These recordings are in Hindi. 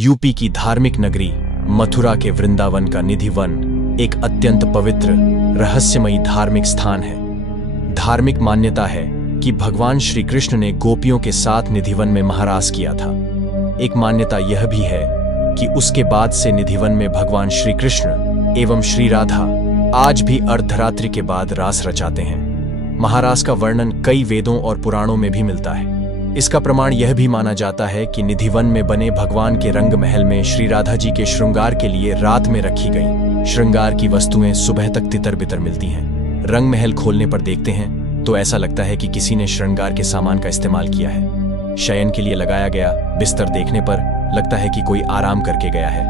यूपी की धार्मिक नगरी मथुरा के वृंदावन का निधि वन एक अत्यंत पवित्र रहस्यमयी धार्मिक स्थान है। धार्मिक मान्यता है कि भगवान श्री कृष्ण ने गोपियों के साथ निधिवन में महारास किया था। एक मान्यता यह भी है कि उसके बाद से निधिवन में भगवान श्री कृष्ण एवं श्री राधा आज भी अर्धरात्रि के बाद रास रचाते हैं। महारास का वर्णन कई वेदों और पुराणों में भी मिलता है। इसका प्रमाण यह भी माना जाता है कि निधिवन में बने भगवान के रंग महल में श्री राधा जी के श्रृंगार के लिए रात में रखी गई श्रृंगार की वस्तुएं सुबह तक तितर बितर मिलती हैं। रंग महल खोलने पर देखते हैं तो ऐसा लगता है कि किसी ने श्रृंगार के सामान का इस्तेमाल किया है। शयन के लिए लगाया गया बिस्तर देखने पर लगता है कि कोई आराम करके गया है।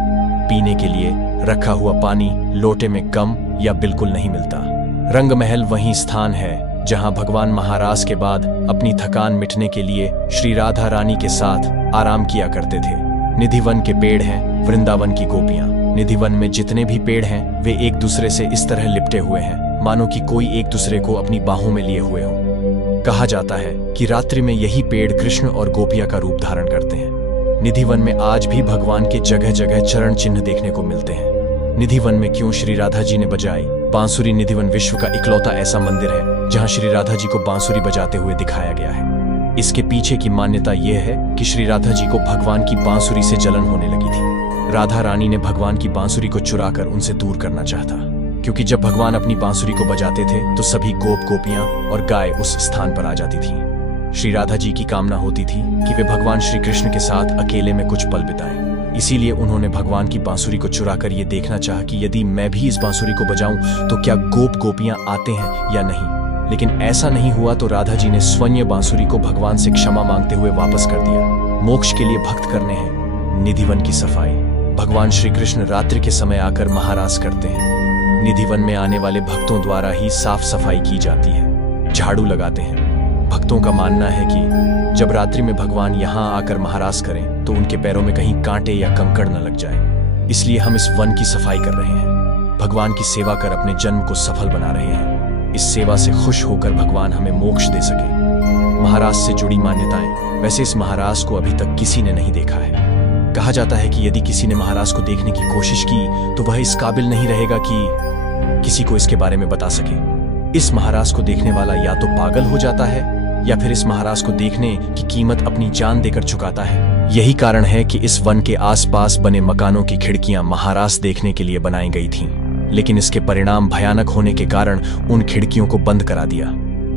पीने के लिए रखा हुआ पानी लोटे में कम या बिल्कुल नहीं मिलता। रंग महल वही स्थान है जहां भगवान महारास के बाद अपनी थकान मिटने के लिए श्री राधा रानी के साथ आराम किया करते थे। निधिवन के पेड़ हैं वृंदावन की गोपियां। निधिवन में जितने भी पेड़ हैं वे एक दूसरे से इस तरह लिपटे हुए हैं मानो कि कोई एक दूसरे को अपनी बाहों में लिए हुए हो। कहा जाता है कि रात्रि में यही पेड़ कृष्ण और गोपिया का रूप धारण करते हैं। निधिवन में आज भी भगवान के जगह जगह चरण चिन्ह देखने को मिलते हैं। निधिवन में क्यों श्री राधा जी ने बजाई बांसुरी। निधिवन विश्व का इकलौता ऐसा मंदिर है जहां श्री राधा जी को बांसुरी बजाते हुए दिखाया गया है। इसके पीछे की मान्यता यह है कि श्री राधा जी को भगवान की बांसुरी से जलन होने लगी थी। राधा रानी ने भगवान की बांसुरी को चुराकर उनसे दूर करना चाहता, क्योंकि जब भगवान अपनी बांसुरी को बजाते थे तो सभी गोपियां और गाय उस स्थान पर आ जाती थी। श्री राधा जी की कामना होती थी कि वे भगवान श्री कृष्ण के साथ अकेले में कुछ पल बिताएं। इसीलिए उन्होंने भगवान की बांसुरी को चुराकर ये देखना चाहा कि यदि मैं भी इस बांसुरी को बजाऊं तो क्या गोपियां आते हैं या नहीं। लेकिन ऐसा नहीं हुआ तो राधा जी ने स्वयं बांसुरी को भगवान से क्षमा मांगते हुए वापस कर दिया। मोक्ष के लिए भक्त करने हैं निधिवन की सफाई। भगवान श्री कृष्ण रात्रि के समय आकर महारास करते हैं। निधिवन में आने वाले भक्तों द्वारा ही साफ सफाई की जाती है, झाड़ू लगाते हैं। भक्तों का मानना है कि जब रात्रि में भगवान यहाँ आकर महारास करें तो उनके पैरों में कहीं कांटे या कंकड़ न लग जाए। इसलिए हम इस वन की सफाई कर रहे हैं। भगवान की सेवा कर अपने जन्म को सफल बना रहे हैं। इस सेवा से खुश होकर भगवान हमें मोक्ष दे सके। महारास से जुड़ी मान्यताएं। वैसे इस महारास को अभी तक किसी ने नहीं देखा है। कहा जाता है कि यदि किसी ने महारास को देखने की कोशिश की तो वह इस काबिल नहीं रहेगा कि किसी को इसके बारे में बता सके। इस महारास को देखने वाला या तो पागल हो जाता है या फिर इस महाराज को देखने की कीमत अपनी जान देकर चुकाता है। यही कारण है कि इस वन के आसपास बने मकानों की खिड़कियां महाराज देखने के लिए बनाई गई थीं, लेकिन इसके परिणाम भयानक होने के कारण उन खिड़कियों को बंद करा दिया।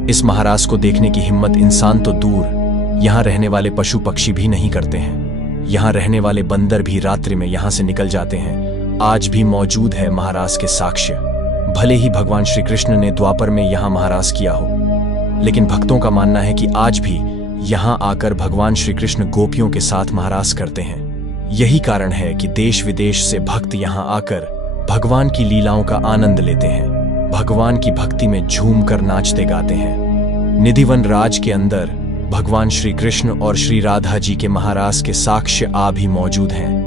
इस महाराज को देखने की हिम्मत इंसान तो दूर, यहाँ रहने वाले पशु पक्षी भी नहीं करते हैं। यहाँ रहने वाले बंदर भी रात्रि में यहाँ से निकल जाते हैं। आज भी मौजूद है महाराज के साक्ष्य। भले ही भगवान श्री कृष्ण ने द्वापर में यहाँ महाराज किया हो, लेकिन भक्तों का मानना है कि आज भी यहाँ आकर भगवान श्री कृष्ण गोपियों के साथ महारास करते हैं। यही कारण है कि देश विदेश से भक्त यहाँ आकर भगवान की लीलाओं का आनंद लेते हैं, भगवान की भक्ति में झूम कर नाचते गाते हैं। निधिवन राज के अंदर भगवान श्री कृष्ण और श्री राधा जी के महारास के साक्ष्य आज भी मौजूद हैं।